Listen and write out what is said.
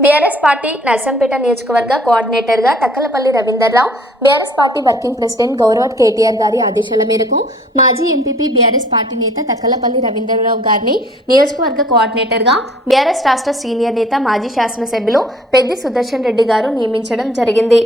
BRS party Narsampet నియోజకవర్గ కోఆర్డినేటర్గా Takkalapalli Ravinder Rao, BRS party working president Gaurav KTR గారి ఆదేశాల మేరకు మాజీ ఎంపీపీ బీఆర్ఎస్ పార్టీ నేత తక్కలపల్లి రవీందర్రావు గారిని నియోజకవర్గ కోఆర్డినేటర్గా బీఆర్ఎస్ రాష్ట్ర సీనియర్ నేత మాజీ శాసనసభ్యులు పెద్ది సుదర్శన్ రెడ్డి గారు నియమించడం జరిగింది.